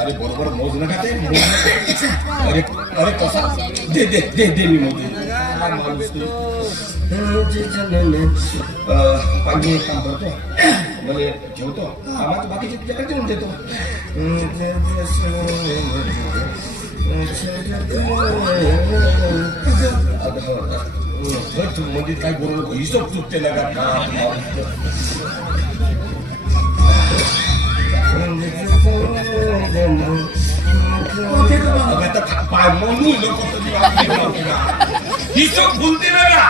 अरे बरोबर मोज नका ते मोज नका. अरे अरे कसा दे दे दे दे मी मोज माणूस ते. अं, पाणी एक काम करतो म्हणजे ठेवतो आम्हाला बाकीचे तुझ्याकडे देऊन देतो अगं, अगं, तू म्हणजे काय बरोबर हिशोब चुकते ना का মনু লোকপতি কিছু ভুলতে না।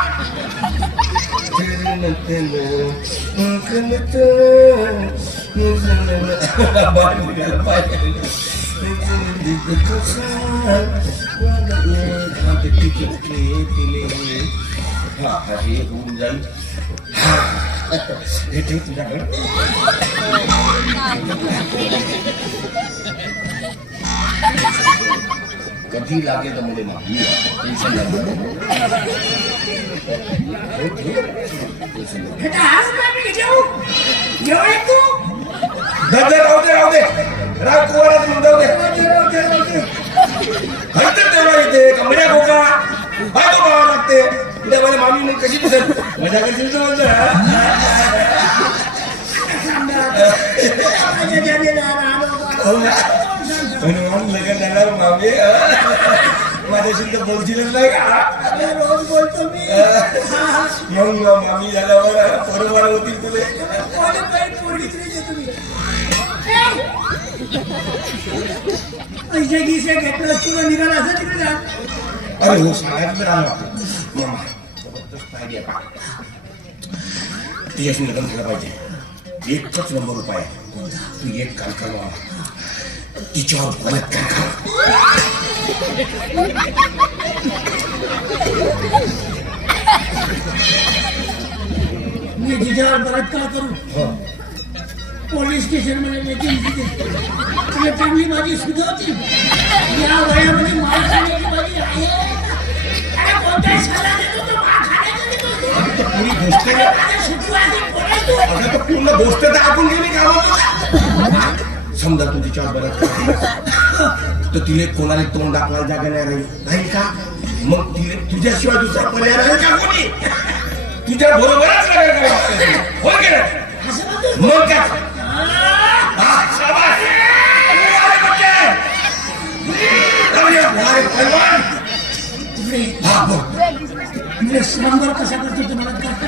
এটা तुझ्याकडे कधी लागेल तर मध्ये मागणी टेन्शन बेटा आज काय मी जेऊ जेऊ एक तू राहू दे राहू दे राहू दे राव कुवारात म्हणून जाऊ दे खरंच तेव्हा येते का मजा खोका बाय तो बाबा लागते उद्या मला मामी मग कशी दिसेल मजा करशील तर म्हणतो माझ्या जागेला आलो म्हणून लगन जाणार मामी माझ्याशी तर बोलशीलच नाही का? रोज बोलतो मी. मग मामी झाल्यावर बरोबर होतील तुले. पैसे गिसे घेतलं तुला निघाला असं तिकडे जा. अरे हो सांगायचं पहा. तिच्याशी लग्न झालं पाहिजे. एकच नंबर उपाय. तू एक काम कर मामा तिच्यावर भूमत टाका मी तिच्यावर बलात्कार करू? पोलीस स्टेशन मध्ये लेकिन चांगली माझी सुधारती या वयामध्ये मला सांगायची माझी आहे पूर्ण गोष्ट तर आपण गेली का समजा तू तिच्यावर बलात्कार केला. तर तिले कोणाला तोंड दाखवायला जागा नाही राहील नाही का मग तिले तुझ्याशिवाय दुसरा पर्याय राहील का कोणी तुझ्या बरोबरच लग्न करावं लागतं. हो की नाही? असं म्हणतो मग काय आ, हा, शाबास. अरे बच्चे. अरे, अरे, पैलवान. तिकडे हा, बोल. म्हणजे सांबर कसा करतो ते मला करता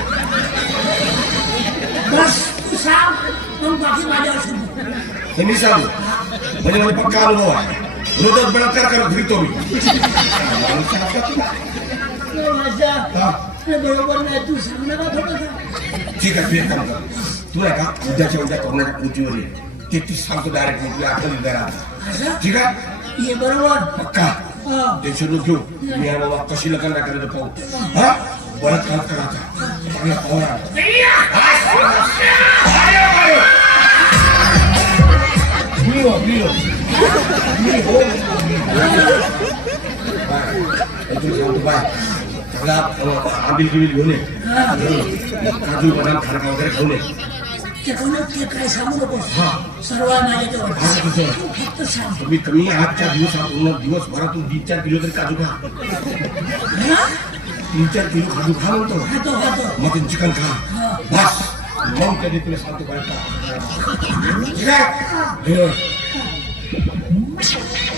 बस तू सांग मग बाकी माझ्यावर सोडू हे मी सांगू म्हणजे मला पक्का अनुभव आहे रोजच बलात्कार करत फिरतो मी ए, माझा हा, हे बरोबर नाही तू सांग ना थोडंसं ठीक आहे तू एक काम कर तू नाही का उद्याच्या उद्या करण्याच्या कृतीवर ये ते ती सांगतो डायरेक्ट मी तुला आता निर्धार आता असं ठीक आहे ये बरोबर पक्का हा टेन्शन नको घेऊ मी या बाबा कशी लग्न नाही करायचं पाहू हा बलात्कार करायचा चांगला आंबील बिबील घेऊन ये काजू बदाम खारका वगैरे घेऊन ये ते काय सांगू कमी आजच्या दिवसात दिवसभरातून तीन चार किलो तरी काजू खा तीन चार किलो काजू खा म्हणतो मग चिकन खा बस मग कधी तुला सांगतो काय का